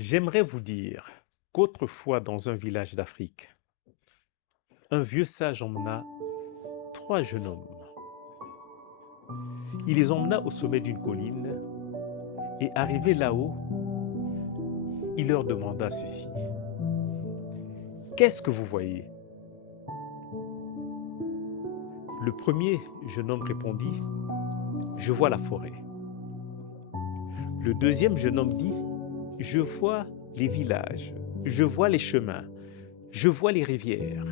J'aimerais vous dire qu'autrefois, dans un village d'Afrique, un vieux sage emmena trois jeunes hommes. Il les emmena au sommet d'une colline et arrivé là-haut, il leur demanda ceci. Qu'est-ce que vous voyez? Le premier jeune homme répondit, je vois la forêt. Le deuxième jeune homme dit, je vois les villages, je vois les chemins, je vois les rivières.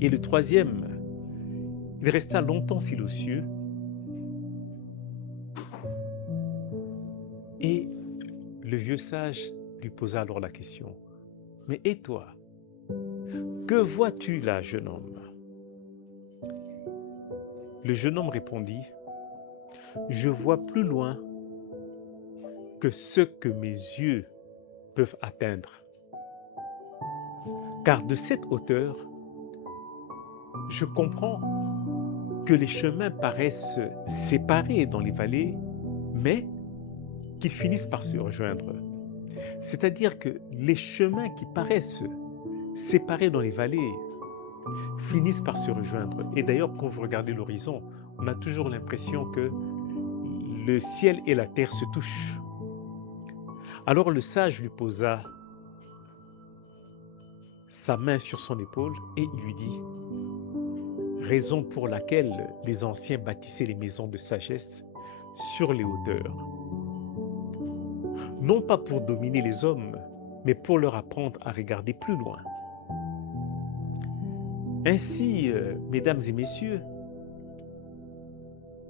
Et le troisième, il resta longtemps silencieux et le vieux sage lui posa alors la question. Mais et toi? Que vois-tu là, jeune homme? Le jeune homme répondit, je vois plus loin que ce que mes yeux peuvent atteindre. Car de cette hauteur, je comprends que les chemins paraissent séparés dans les vallées, mais qu'ils finissent par se rejoindre. C'est-à-dire que les chemins qui paraissent séparés dans les vallées finissent par se rejoindre. Et d'ailleurs, quand vous regardez l'horizon, on a toujours l'impression que le ciel et la terre se touchent. Alors le sage lui posa sa main sur son épaule et il lui dit, raison pour laquelle les anciens bâtissaient les maisons de sagesse sur les hauteurs, non pas pour dominer les hommes, mais pour leur apprendre à regarder plus loin. Ainsi, mesdames et messieurs,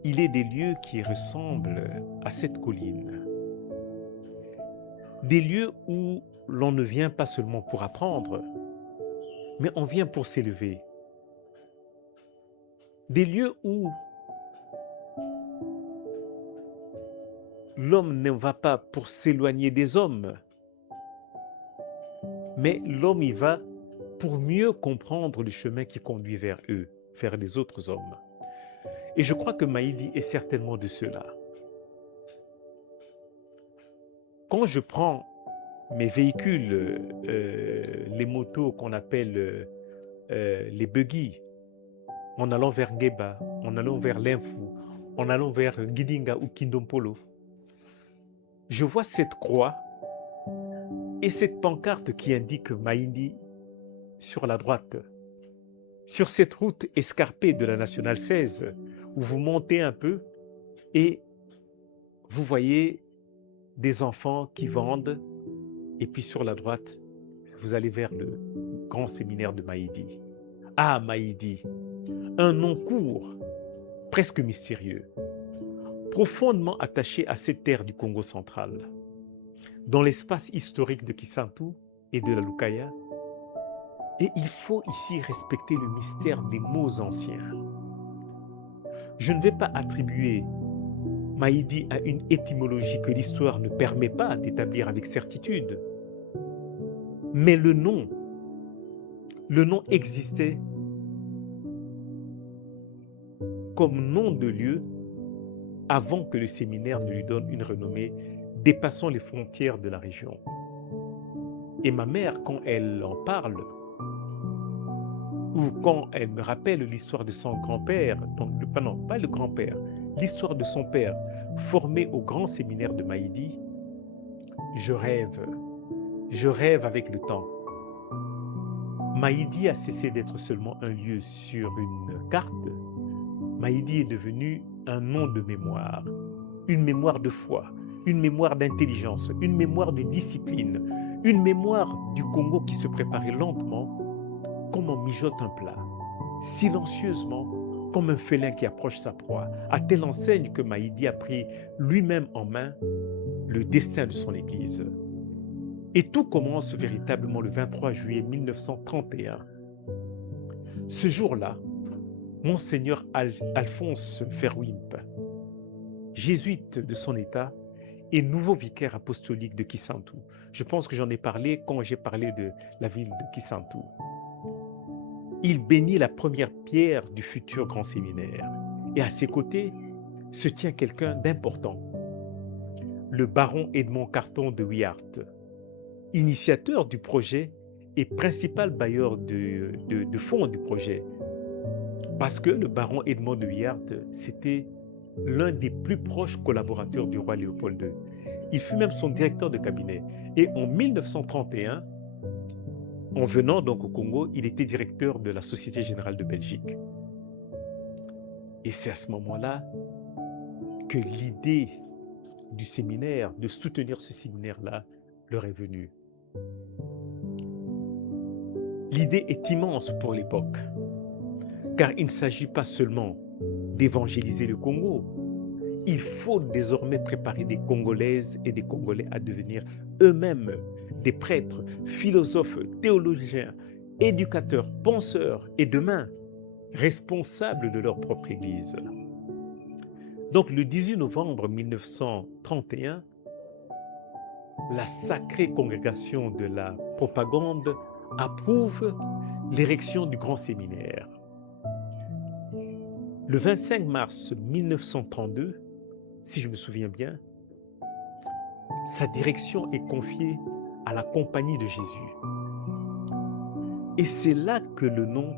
il est des lieux qui ressemblent à cette colline, des lieux où l'on ne vient pas seulement pour apprendre, mais on vient pour s'élever, des lieux où l'homme ne va pas pour s'éloigner des hommes, mais l'homme y va pour mieux comprendre le chemin qui conduit vers eux, vers les autres hommes. Et je crois que Maïdi est certainement de ceux-là. Quand je prends mes véhicules, les motos qu'on appelle les buggy, en allant vers Ngeba, en allant vers Linfu, en allant vers Ngidinga ou Kindompolo, je vois cette croix et cette pancarte qui indique Maïdi sur la droite. Sur cette route escarpée de la Nationale 16, où vous montez un peu et vous voyez des enfants qui vendent, et puis sur la droite, vous allez vers le grand séminaire de Maïdi. Ah, Maïdi, un nom court, presque mystérieux, profondément attaché à cette terre du Congo central. Dans l'espace historique de Kisantu et de la Lukaya, et il faut ici respecter le mystère des mots anciens. Je ne vais pas attribuer Maïdi à une étymologie que l'histoire ne permet pas d'établir avec certitude. Mais le nom existait comme nom de lieu avant que le séminaire ne lui donne une renommée dépassant les frontières de la région. Et ma mère, quand elle en parle, ou quand elle me rappelle l'histoire de son grand-père, non, pas le grand-père, l'histoire de son père, formé au grand séminaire de Maïdi, je rêve avec le temps. Maïdi a cessé d'être seulement un lieu sur une carte. Maïdi est devenu un nom de mémoire, une mémoire de foi, une mémoire d'intelligence, une mémoire de discipline, une mémoire du Congo qui se préparait lentement comme on mijote un plat, silencieusement comme un félin qui approche sa proie, à telle enseigne que Maïdi a pris lui-même en main le destin de son Église. Et tout commence véritablement le 23 juillet 1931. Ce jour-là, Monseigneur Alphonse Ferwimp, jésuite de son état et nouveau vicaire apostolique de Kisantu. Je pense que j'en ai parlé quand j'ai parlé de la ville de Kisantu. Il bénit la première pierre du futur grand séminaire. Et à ses côtés se tient quelqu'un d'important, le baron Edmond Carton de Wiart. initiateur du projet et principal bailleur de fonds du projet. Parce que le baron Edmond de Wiart, c'était l'un des plus proches collaborateurs du roi Léopold II. Il fut même son directeur de cabinet. Et en 1931, en venant donc au Congo, il était directeur de la Société Générale de Belgique. Et c'est à ce moment-là que l'idée du séminaire, de soutenir ce séminaire-là, leur est venue. L'idée est immense pour l'époque, car il ne s'agit pas seulement d'évangéliser le Congo. Il faut désormais préparer des Congolaises et des Congolais à devenir eux-mêmes des prêtres, philosophes, théologiens, éducateurs, penseurs et demain responsables de leur propre Église. Donc le 18 novembre 1931, la sacrée congrégation de la propagande approuve l'érection du grand séminaire. Le 25 mars 1932, si je me souviens bien, sa direction est confiée à la Compagnie de Jésus. Et c'est là que le nom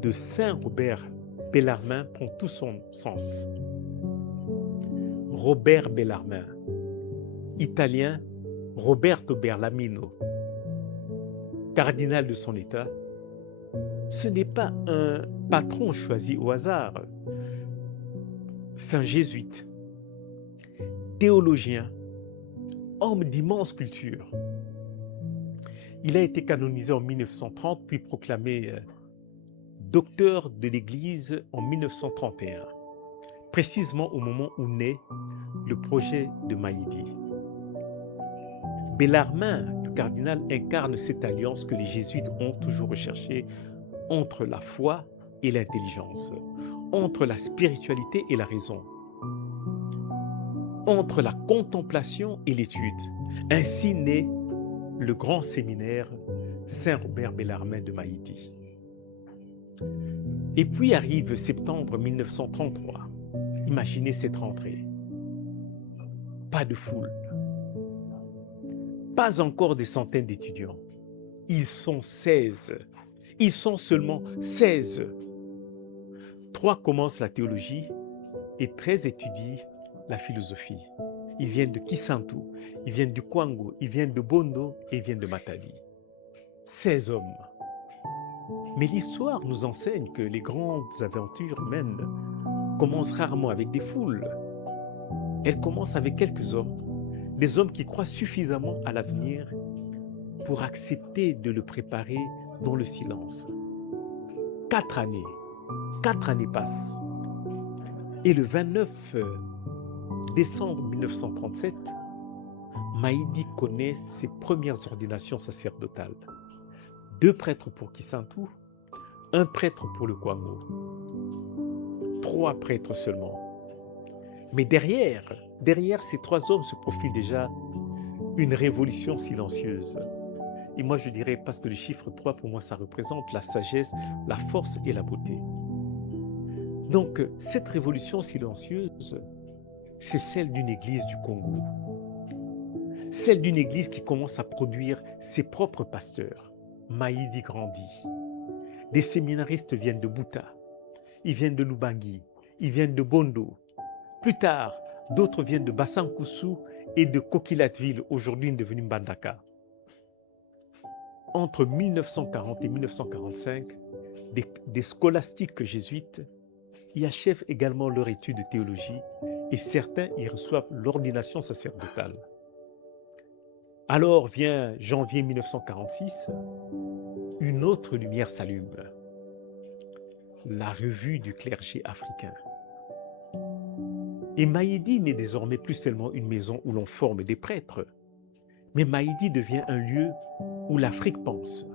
de Saint Robert Bellarmine prend tout son sens. Robert Bellarmine, italien Roberto Bellarmino, cardinal de son État, ce n'est pas un patron choisi au hasard. C'est un jésuite, théologien, homme d'immense culture. Il a été canonisé en 1930, puis proclamé docteur de l'Église en 1931, précisément au moment où naît le projet de Maïdi. Bellarmine, le cardinal, incarne cette alliance que les jésuites ont toujours recherchée entre la foi et l'intelligence, entre la spiritualité et la raison, entre la contemplation et l'étude. Ainsi naît le grand séminaire Saint-Robert Bellarmine de Maïdi. Et puis arrive septembre 1933. Imaginez cette rentrée. Pas de foule. Pas encore des centaines d'étudiants. Ils sont 16. Ils sont seulement 16. 3 commencent la théologie et 13 étudient la philosophie. Ils viennent de Kisantu, ils viennent du Kwango, ils viennent de Bondo et ils viennent de Matadi. 16 hommes. Mais l'histoire nous enseigne que les grandes aventures humaines commencent rarement avec des foules. Elles commencent avec quelques hommes, des hommes qui croient suffisamment à l'avenir pour accepter de le préparer dans le silence. 4 années passent. Et le 29 décembre 1937, Maïdi connaît ses premières ordinations sacerdotales. 2 prêtres pour Kisantu, 1 prêtre pour le Kwango. 3 prêtres seulement. Mais derrière ces 3 hommes se profile déjà une révolution silencieuse. Et moi je dirais, parce que le chiffre 3 pour moi ça représente la sagesse, la force et la beauté. Donc cette révolution silencieuse, c'est celle d'une église du Congo. Celle d'une église qui commence à produire ses propres pasteurs. Maïdi grandit. Des séminaristes viennent de Buta, ils viennent de Lubangui, ils viennent de Bondo. Plus tard, d'autres viennent de Bassankusu et de Kokilatville, aujourd'hui devenue Mbandaka. Entre 1940 et 1945, des scolastiques jésuites y achèvent également leur étude de théologie et certains y reçoivent l'ordination sacerdotale. Alors vient janvier 1946, une autre lumière s'allume, la revue du clergé africain. Et Maïdi n'est désormais plus seulement une maison où l'on forme des prêtres, mais Maïdi devient un lieu où l'Afrique pense,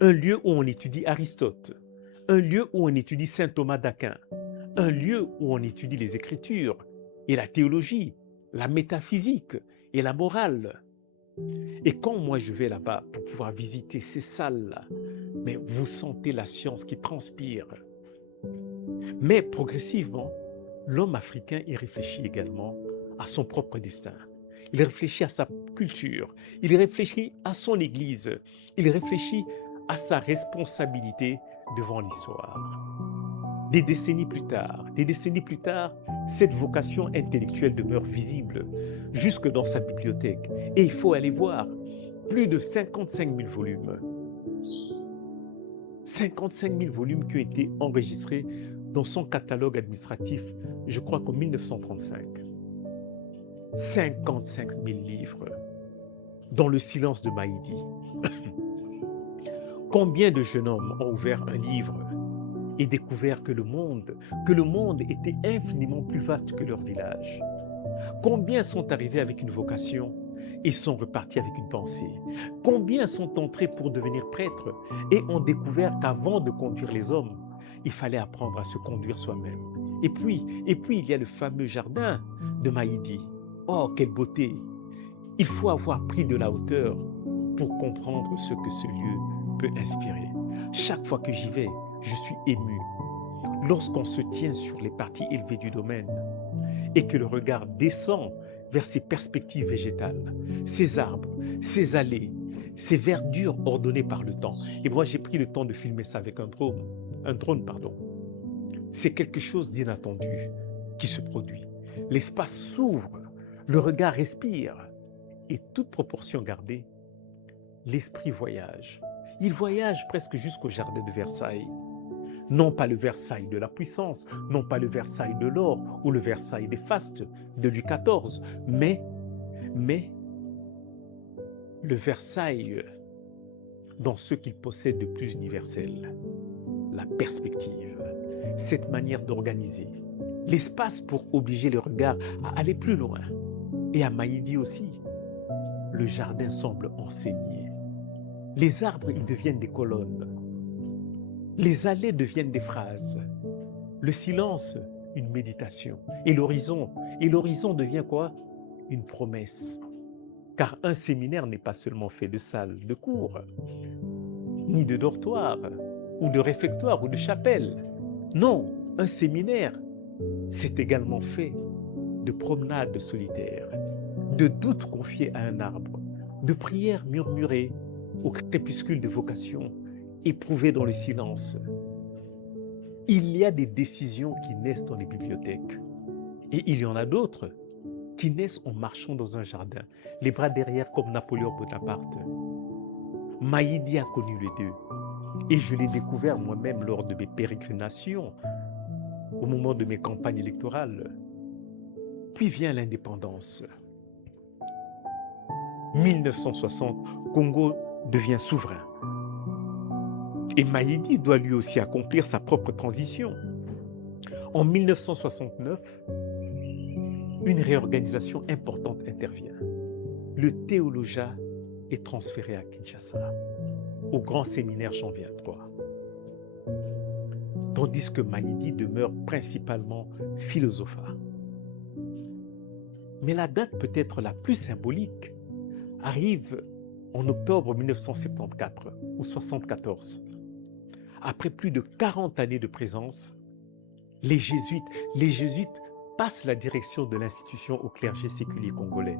un lieu où on étudie Aristote, un lieu où on étudie saint Thomas d'Aquin, un lieu où on étudie les Écritures et la théologie, la métaphysique et la morale. Et quand moi je vais là-bas pour pouvoir visiter ces salles-là, mais vous sentez la science qui transpire. Mais progressivement, l'homme africain y réfléchit également à son propre destin. il réfléchit à sa culture, il réfléchit à son Église, il réfléchit à sa responsabilité devant l'histoire. Des décennies plus tard, cette vocation intellectuelle demeure visible jusque dans sa bibliothèque. Et il faut aller voir, plus de 55 000 volumes. 55 000 volumes qui ont été enregistrés dans son catalogue administratif, je crois qu'en 1935. 55 000 livres dans le silence de Maïdi. Combien de jeunes hommes ont ouvert un livre et découvert que le monde était infiniment plus vaste que leur village? Combien sont arrivés avec une vocation et sont repartis avec une pensée? Combien sont entrés pour devenir prêtres et ont découvert qu'avant de conduire les hommes, il fallait apprendre à se conduire soi-même? Et puis, il y a le fameux jardin de Maïdi. Oh, quelle beauté! Il faut avoir pris de la hauteur pour comprendre ce que ce lieu peut inspirer. Chaque fois que j'y vais, je suis ému. Lorsqu'on se tient sur les parties élevées du domaine et que le regard descend vers ces perspectives végétales, ces arbres, ces allées, ces verdures ordonnées par le temps. Et moi, j'ai pris le temps de filmer ça avec un drone. C'est quelque chose d'inattendu qui se produit. L'espace s'ouvre, le regard respire et toute proportion gardée, l'esprit voyage. Il voyage presque jusqu'au jardin de Versailles. Non pas le Versailles de la puissance, non pas le Versailles de l'or ou le Versailles des fastes de Louis XIV, mais le Versailles dans ce qu'il possède de plus universel, la perspective, cette manière d'organiser, l'espace pour obliger le regard à aller plus loin. Et à Maïdi aussi, le jardin semble enseigner. Les arbres, ils deviennent des colonnes. Les allées deviennent des phrases. Le silence, une méditation. Et l'horizon devient quoi? Une promesse. Car un séminaire n'est pas seulement fait de salles de cours, ni de dortoirs, ou de réfectoires, ou de chapelles. Non, un séminaire, c'est également fait de promenades solitaires, de doutes confiés à un arbre, de prières murmurées au crépuscule de vocation, éprouvées dans le silence. Il y a des décisions qui naissent dans les bibliothèques et il y en a d'autres qui naissent en marchant dans un jardin, les bras derrière comme Napoléon Bonaparte. Maïdi a connu les deux et je l'ai découvert moi-même lors de mes pérégrinations, au moment de mes campagnes électorales. Puis vient l'indépendance. 1960, Congo devient souverain. Et Maïdi doit lui aussi accomplir sa propre transition. En 1969, une réorganisation importante intervient. Le théologia est transféré à Kinshasa, au grand séminaire Jean 23. Tandis que Maïdi demeure principalement philosophat. Mais la date peut-être la plus symbolique arrive en octobre 1974 ou 74. Après plus de 40 années de présence, les jésuites passent la direction de l'institution au clergé séculier congolais.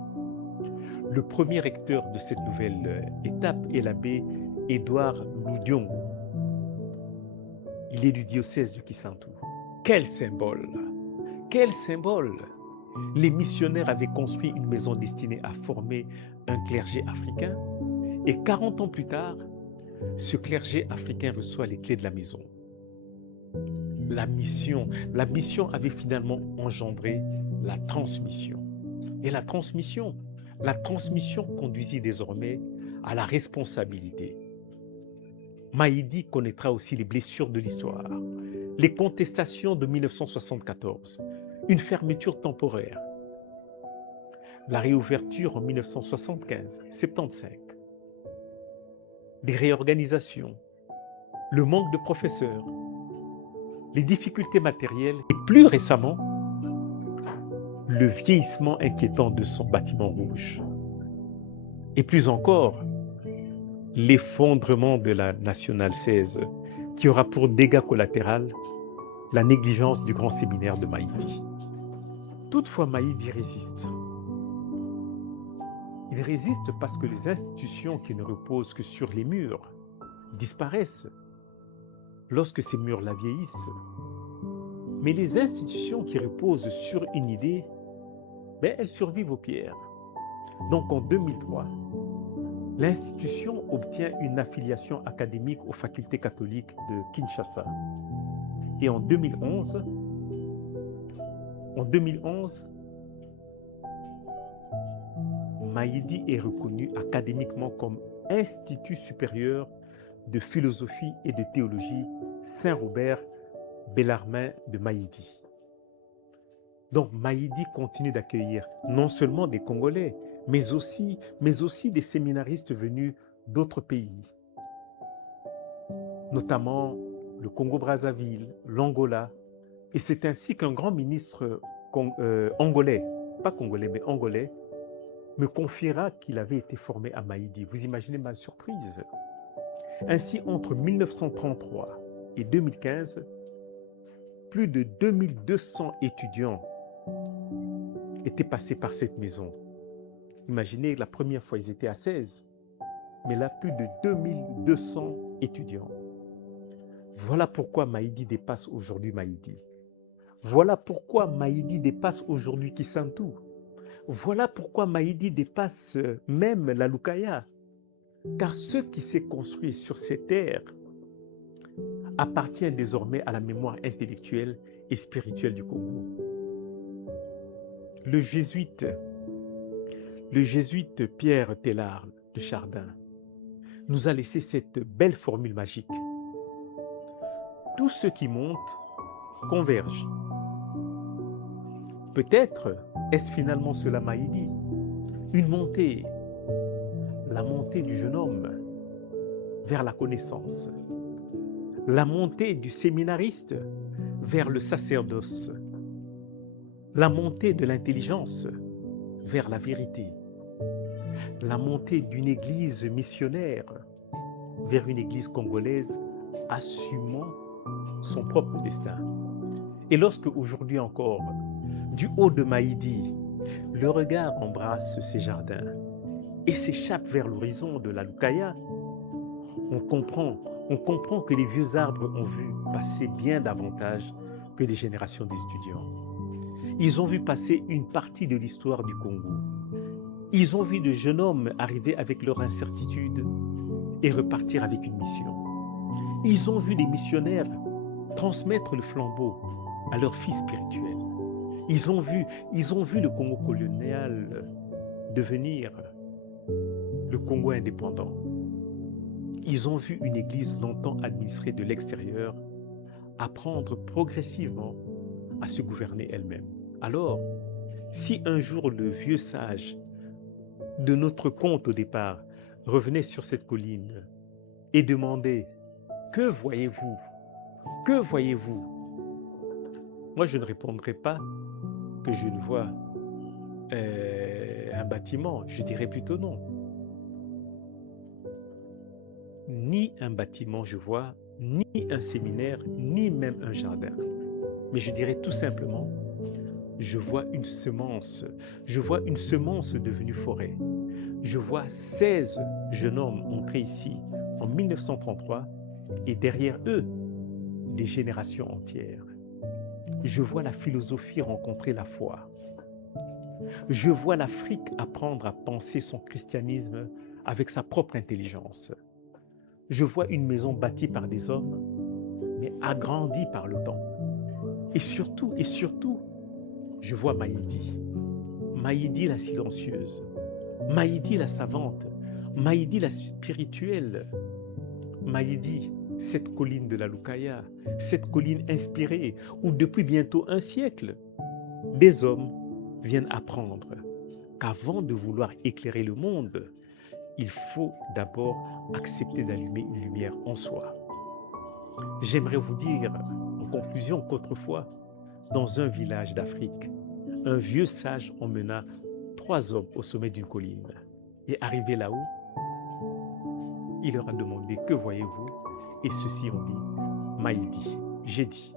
Le premier recteur de cette nouvelle étape est l'abbé Édouard Loudiongo. Il est du diocèse de Kisantu. Quel symbole! Quel symbole! Les missionnaires avaient construit une maison destinée à former un clergé africain et 40 ans plus tard, ce clergé africain reçoit les clés de la maison. La mission avait finalement engendré la transmission. Et la transmission conduisit désormais à la responsabilité. Maïdi connaîtra aussi les blessures de l'histoire, les contestations de 1974, une fermeture temporaire, la réouverture en 1975, des réorganisations, le manque de professeurs, les difficultés matérielles et plus récemment, le vieillissement inquiétant de son bâtiment rouge. Et plus encore, l'effondrement de la Nationale 16 qui aura pour dégât collatéral la négligence du grand séminaire de Maïdi. Toutefois, Maïdi résiste. Ils résistent parce que les institutions qui ne reposent que sur les murs disparaissent lorsque ces murs-là vieillissent. Mais les institutions qui reposent sur une idée, elles survivent aux pierres. Donc en 2003, l'institution obtient une affiliation académique aux facultés catholiques de Kinshasa. Et en 2011, Maïdi est reconnu académiquement comme Institut supérieur de philosophie et de théologie Saint-Robert Bellarmin de Maïdi. Donc Maïdi continue d'accueillir non seulement des Congolais, mais aussi des séminaristes venus d'autres pays, notamment le Congo-Brazzaville, l'Angola. Et c'est ainsi qu'un grand ministre angolais, pas congolais, mais angolais, me confiera qu'il avait été formé à Maïdi. Vous imaginez ma surprise. Ainsi, entre 1933 et 2015, plus de 2200 étudiants étaient passés par cette maison. Imaginez, la première fois, ils étaient à 16, mais là, plus de 2200 étudiants. Voilà pourquoi Maïdi dépasse aujourd'hui Maïdi. Voilà pourquoi Maïdi dépasse aujourd'hui Kisantu. Voilà pourquoi Maïdi dépasse même la Lukaya. Car ce qui s'est construit sur ces terres appartient désormais à la mémoire intellectuelle et spirituelle du Congo. Le jésuite Pierre Teilhard de Chardin nous a laissé cette belle formule magique. Tout ce qui monte converge. Peut-être est-ce finalement cela Maïdi, une montée, la montée du jeune homme vers la connaissance, la montée du séminariste vers le sacerdoce, la montée de l'intelligence vers la vérité, la montée d'une église missionnaire vers une église congolaise assumant son propre destin. Et lorsque aujourd'hui encore, du haut de Maïdi, le regard embrasse ces jardins et s'échappe vers l'horizon de la Lukaya, on comprend que les vieux arbres ont vu passer bien davantage que des générations d'étudiants. Ils ont vu passer une partie de l'histoire du Congo. Ils ont vu de jeunes hommes arriver avec leur incertitude et repartir avec une mission. Ils ont vu des missionnaires transmettre le flambeau à leurs fils spirituels. Ils ont vu le Congo colonial devenir le Congo indépendant. Ils ont vu une église longtemps administrée de l'extérieur apprendre progressivement à se gouverner elle-même. Alors, si un jour le vieux sage de notre conte au départ revenait sur cette colline et demandait « Que voyez-vous ? Que voyez-vous » Moi, je ne répondrai pas que je ne vois un bâtiment. Je dirais plutôt non. Ni un bâtiment je vois, ni un séminaire, ni même un jardin. Mais je dirais tout simplement, je vois une semence. Je vois une semence devenue forêt. Je vois 16 jeunes hommes entrés ici en 1933 et derrière eux, des générations entières. Je vois la philosophie rencontrer la foi. Je vois l'Afrique apprendre à penser son christianisme avec sa propre intelligence. Je vois une maison bâtie par des hommes, mais agrandie par le temps. Et surtout, je vois Maïdi. Maïdi la silencieuse. Maïdi la savante. Maïdi la spirituelle. Maïdi, cette colline de la Lukaya, cette colline inspirée où depuis bientôt un siècle, des hommes viennent apprendre qu'avant de vouloir éclairer le monde, il faut d'abord accepter d'allumer une lumière en soi. J'aimerais vous dire en conclusion qu'autrefois, dans un village d'Afrique, un vieux sage emmena 3 hommes au sommet d'une colline. Et arrivé là-haut, il leur a demandé « Que voyez-vous » Et ceux-ci ont dit « Maïdi, j'ai dit ».